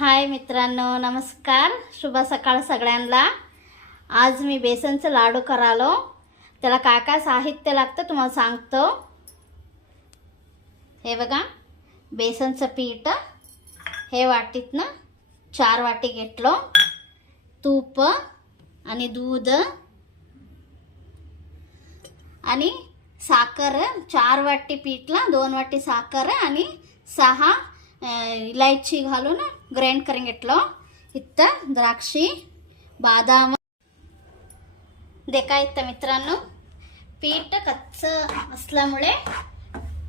हाय मित्रांनो, नमस्कार. शुभ सकाळ सगळ्यांना. आज मी बेसनचं लाडू करालो. त्याला काय काय साहित्य लागतं तुम्हाला सांगतो. हे बघा, बेसनचं पीठ हे वाटीतनं 4 वाटी घेतलो. तूप आणि दूध आणि साखर. 4 वाटी पीठला 2 वाटी साखर आणि 6 इलायची घालून ग्राइंड करून घेतलो. इथं द्राक्षी, बादाम देखा. इथं मित्रांनो, पीठ कच्चं असल्यामुळे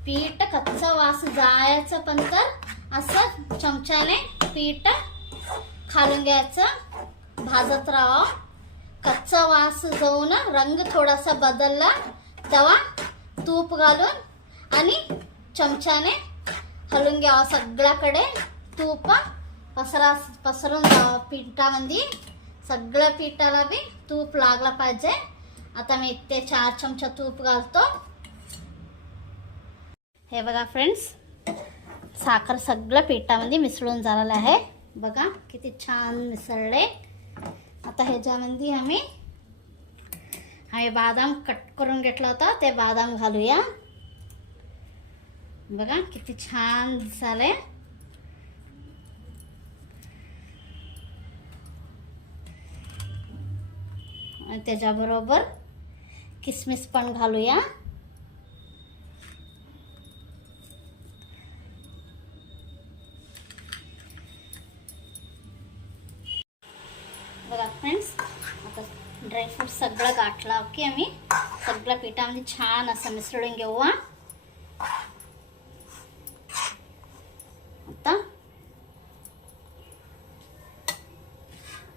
पीठ कच्चा वास जायचं, पण तर असं चमच्याने पीठ खालून घ्यायचं, भाजत राहावं. कच्चा वास जाऊन रंग थोडासा बदलला तेव्हा तूप घालून आणि चमच्याने हलवून घ्यावं. सगळ्याकडे तूप पसरून जावं. पीठामध्ये सगळ्या पीठाला बी तूप लागला पाहिजे. आता मी इथे 4 चमचा तूप घालतो. हे बघा फ्रेंड्स, साखर सगळं पिठामध्ये मिसळून झालेलं आहे. बघा किती छान मिसळले. आता ह्याच्यामध्ये आम्ही बादाम कट करून घेतला होता, ते बादाम घालूया. बघा किती छान दिसाले. आणि त्याच्याबरोबर किसमिस पण घालूया. बघा फ्रेंड्स, आता ड्रायफ्रूट सगळं गाठला की आम्ही सगळ्या पिठामध्ये छान असं मिसळून घेऊ. आता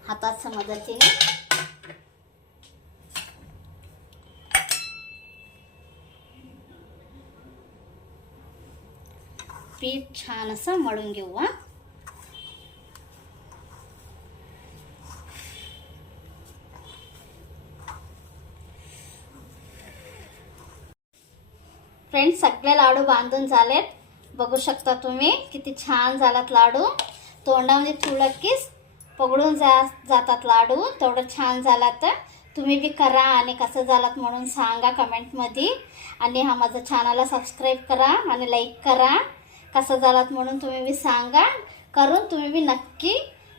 हाताच्या मदतीने पीठ छान असं मळून घेऊ. फ्रेंड्स, सगळे लाडू बांधून झालेत. बघू शकता तुम्ही किती छान झालात लाडू. तोंडामध्ये थोडं किस पगडून जातात लाडू. तेवढं छान झाला. तर तुम्ही बी करा आणि कसं झालात म्हणून सांगा कमेंटमध्ये. आणि हा माझा चॅनलला सबस्क्राईब करा आणि लाईक करा. कसं झालात म्हणून तुम्ही बी सांगा. करून तुम्ही बी नक्की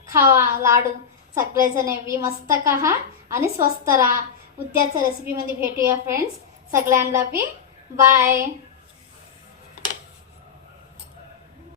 खावा लाडू. सगळेजण बी मस्त खा आणि स्वस्त राहा. उद्याच्या रेसिपीमध्ये भेटूया फ्रेंड्स. सगळ्यांना बी बाय.